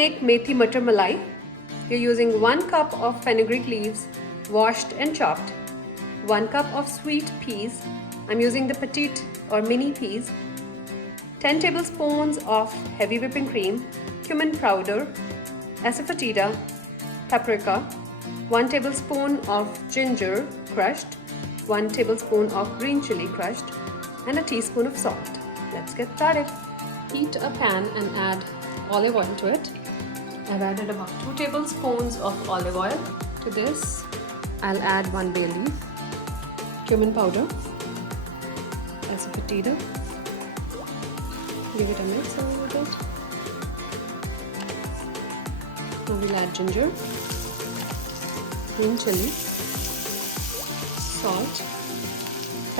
make methi matar malai. You're using 1 cup of fenugreek leaves, washed and chopped, 1 cup of sweet peas. I'm using the petite or mini peas, 10 tablespoons of heavy whipping cream, cumin powder, asafoetida, paprika, 1 tablespoon of ginger crushed, 1 tablespoon of green chili crushed, and a teaspoon of salt. Let's get started. Heat a pan and add olive oil to it. I've added about 2 tablespoons of olive oil. To this, I'll add 1 bay leaf, cumin powder, asafoetida. Give it a mix a little bit. Now we'll add ginger, green chili, salt,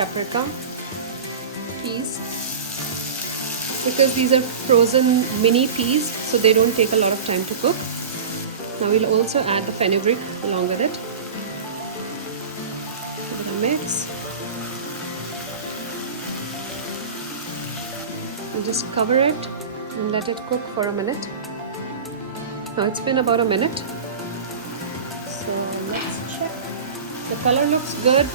paprika, peas. Because these are frozen mini peas, so they don't take a lot of time to cook. Now we'll also add the fenugreek along with it. Give it a mix. We'll just cover it and let it cook for a minute. Now it's been about a minute. So let's check. The color looks good.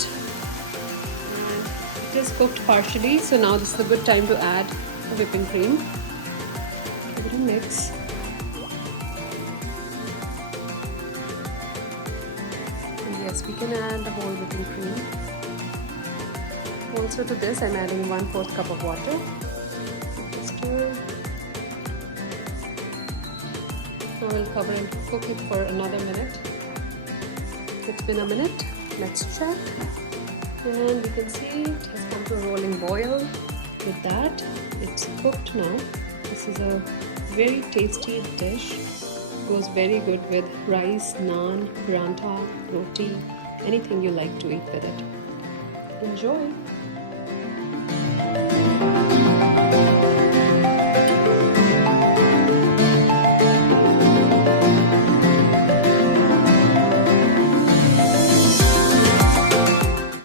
It is cooked partially, so now this is a good time to add the whipping cream. Give it a mix. And yes, we can add the whole whipping cream. Also to this, I'm adding 1/4 cup of water. Stir. Now we'll cover and cook it for another minute. It's been a minute. Let's check. And you can see it has come to a rolling boil. With that, it's cooked now. This is a very tasty dish. Goes very good with rice, naan, paratha, roti, anything you like to eat with it. Enjoy!